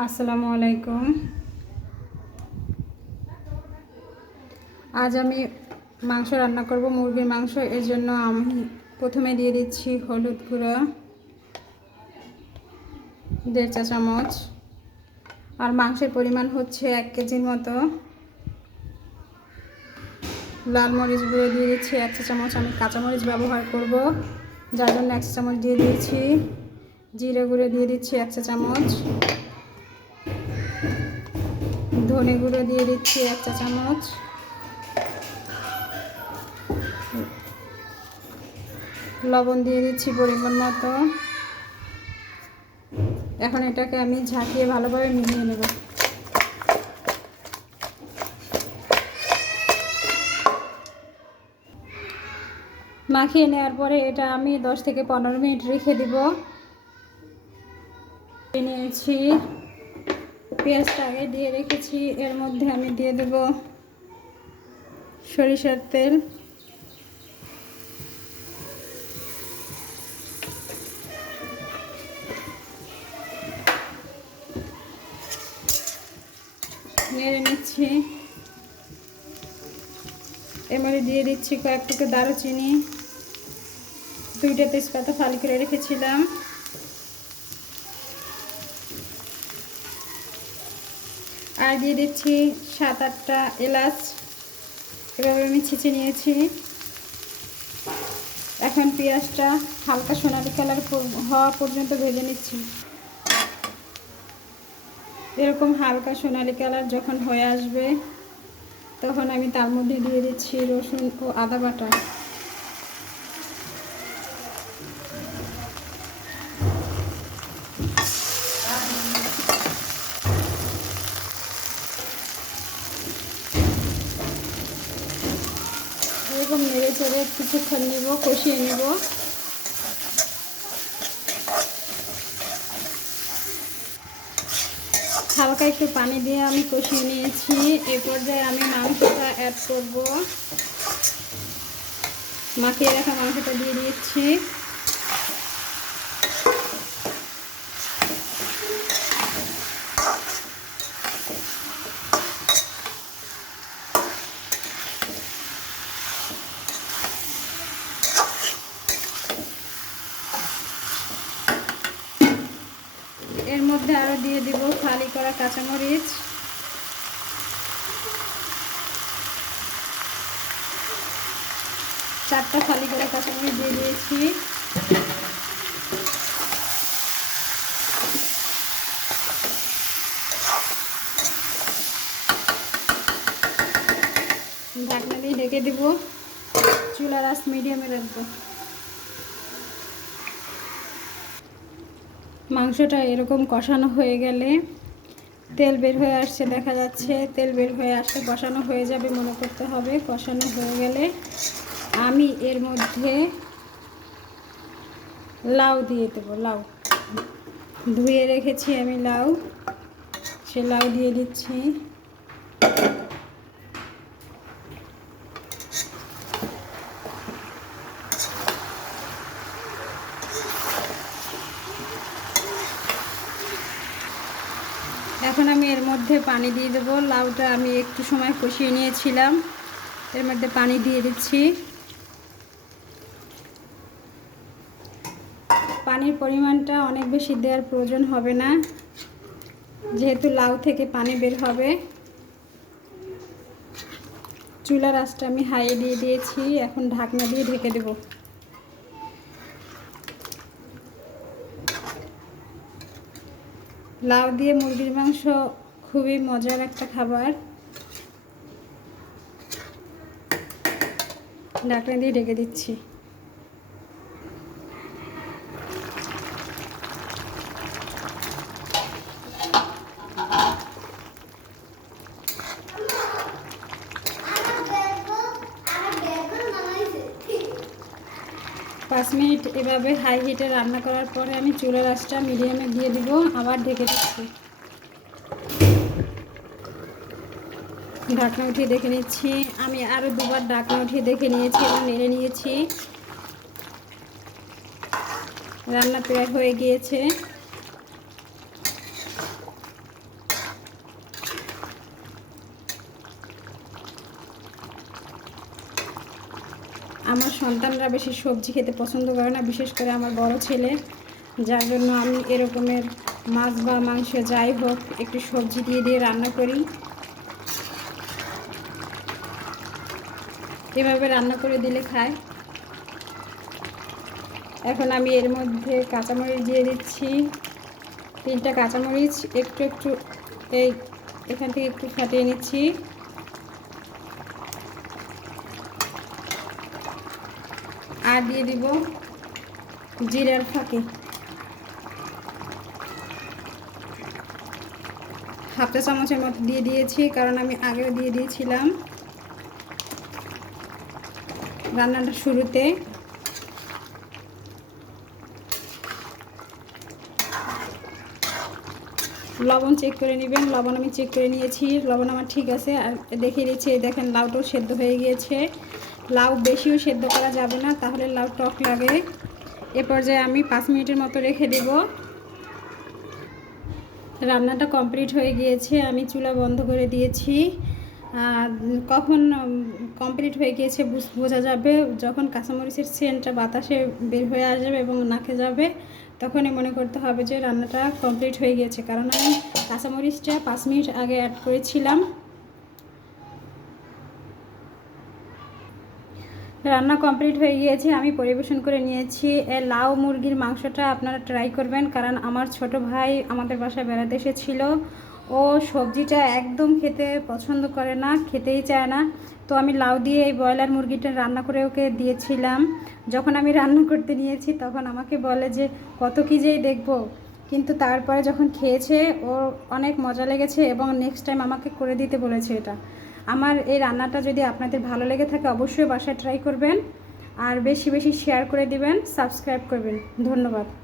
আসসালামু আলাইকুম। আজ আমি মাংস রান্না করব, মুরগির মাংস। এর জন্য আমি প্রথমে দিয়ে দিচ্ছি হলুদ গুঁড়ো, দেড় চা চামচ। আর মাংসের পরিমাণ হচ্ছে এক কেজির মতো। লাল মরিচ গুঁড়ো দিয়ে দিচ্ছি, এক চা চামচ। আমি কাঁচামরিচ ব্যবহার করব, যার জন্য এক চা চামচ দিয়ে দিয়েছি। জিরে গুঁড়ো দিয়ে দিচ্ছি, এক চা চামচ। ধনে গুঁড়ো দিয়ে দিচ্ছি এক চা চামচ। লবণ দিয়ে দিচ্ছি পরিমাণ মতো। এখন এটাকে আমি ঝাঁকিয়ে ভালোভাবে মিলিয়ে নেব। মাখিয়ে নেওয়ার পরে এটা আমি দশ থেকে পনেরো মিনিট রেখে দিব। নিয়েছি। পেঁয়াজটা আগে দিয়ে রেখেছি। এর মধ্যে আমি দিয়ে দেব সরিষার তেল। নেড়ে নিচ্ছি। মধ্যে দিয়ে দিচ্ছি কয়েক দারুচিনি। দুইটা তেজপাতা ফালি করে রেখেছিলাম। আর দিয়ে দিচ্ছি সাত আটটা এলাচ। এভাবে আমি ছিঁচে নিয়েছি। এখন পেঁয়াজটা হালকা সোনালি কালার হওয়া পর্যন্ত ভেজে নিচ্ছি। এরকম হালকা সোনালি কালার যখন হয়ে আসবে, তখন আমি তার মধ্যে দিয়ে দিচ্ছি রসুন ও আদা বাটা। চেড়ে কিছুক্ষণ নিব, কষিয়ে নেব। হালকা একটু পানি দিয়ে আমি কষিয়ে নিয়েছি। এ পর্যায়ে আমি মাংসটা অ্যাড করব। মাখিয়ে রাখা মাংসটা দিয়ে দিয়েছি এর মধ্যে আরও দিয়ে দিব ফালি করা কাঁচামরিচ। চারটা ফালি করা কাঁচামরিচ দিয়ে দিয়েছি। ঢাকনা দিয়ে ঢেকে দেব। চুলার আস মিডিয়ামে রাখব মাংসটা এরকম কষানো হয়ে গেলে তেল বের হয়ে আসছে, দেখা যাচ্ছে। তেল বের হয়ে আসছে, কষানো হয়ে যাবে মনে করতে হবে। কষানো হয়ে গেলে আমি এর মধ্যে লাউ দিয়ে দেবো, লাউ। ধুয়ে রেখেছি আমি লাউ। সে লাউ দিয়ে দিচ্ছি। এখন আমি এর মধ্যে পানি দিয়ে দেবো। লাউটা আমি একটু সময় কষিয়ে নিয়েছিলাম। এর মধ্যে পানি দিয়ে দিচ্ছি। পানির পরিমাণটা অনেক বেশি দেওয়ার প্রয়োজন হবে না। যেহেতু লাউ থেকে পানি বের হবে। চুলার আঁচটা আমি হাইয়ে দিয়ে দিয়েছি। এখন ঢাকনা দিয়ে ঢেকে দেবো। লাউ দিয়ে মুরগির মাংস খুবই মজার একটা খাবার। ডাকলে দিয়ে ডেকে দিচ্ছি। পাঁচ মিনিট এভাবে হাই হিটে রান্না করার পরে আমি চুলার আঁচটা মিডিয়ামে দিয়ে দিব, আবার ঢেকে দিচ্ছি। ঢাকনা উঠিয়ে দেখে নিচ্ছি। আমি আরও দুবার ঢাকনা উঠিয়ে দেখে নিয়েছি এবং নেড়ে নিয়েছি। রান্না প্রায় হয়ে গিয়েছে। আমার সন্তানরা বেশি সবজি খেতে পছন্দ করে না, বিশেষ করে আমার বড় ছেলে। যার জন্য আমি এরকমের মাছ বা মাংস যাই হোক, একটু সবজি দিয়ে দিয়ে রান্না করি। এভাবে রান্না করে দিলে খায়। এখন আমি এর মধ্যে কাঁচামরিচ দিয়ে দিচ্ছি। তিনটা কাঁচামরিচ, একটু একটু এই এখান থেকে একটু ফাটিয়ে নিচ্ছি। আর দিয়ে দিব জিরার ফাঁকি। হাফটা চামচের মতো দিয়ে দিয়েছি, কারণ আমি আগেও দিয়ে দিয়েছিলাম রান্নাটা শুরুতে। লবণ চেক করে নেবেন, লবণ আমি চেক করে নিয়েছি, লবণ আমার ঠিক আছে, আর দেখিয়ে দিচ্ছি দেখেন লাউটাও সেদ্ধ হয়ে গিয়েছে। লাউ বেশিও সেদ্ধ করা যাবে না, তাহলে লাউ টক লাগে। এ পর্যায়ে আমি পাঁচ মিনিটের মতো রেখে দেব। রান্নাটা কমপ্লিট হয়ে গিয়েছে, আমি চুলা বন্ধ করে দিয়েছি। কখন কমপ্লিট হয়ে গিয়েছে বুঝ- বোঝা যাবে। যখন কাঁচামরিচের সেন্টটা বাতাসে বের হয়ে আসবে এবং নাকে যাবে, তখনই মনে করতে হবে যে রান্নাটা কমপ্লিট হয়ে গিয়েছে। কারণ আমি কাঁচামরিচটা পাঁচ মিনিট আগে অ্যাড করেছিলাম। রান্না কমপ্লিট হয়ে গিয়েছে, আমি পরিবেশন করে নিয়েছি। লাউ মুরগির মাংসটা আপনারা ট্রাই করবেন, কারণ আমার ছোট ভাই আমাদের বাসায় বেড়াতে এসেছিল। ও সবজিটা একদম খেতে পছন্দ করে না, খেতেই চায় না। তো আমি লাউ দিয়ে এই ব্রয়লার মুরগিটা রান্না করে ওকে দিয়েছিলাম। যখন আমি রান্না করতে নিয়েছি, তখন আমাকে বলে যে, কত কী যেই দেখব? কিন্তু তারপরে যখন খেয়েছে, ওর অনেক মজা লেগেছে এবং নেক্সট টাইম আমাকে করে দিতে বলেছে এটা। আমার এই রান্নাটা যদি আপনাদের ভালো লেগে থাকে, অবশ্যই বাসায় ট্রাই করবেন। আর বেশি বেশি শেয়ার করে দিবেন সাবস্ক্রাইব করবেন। ধন্যবাদ।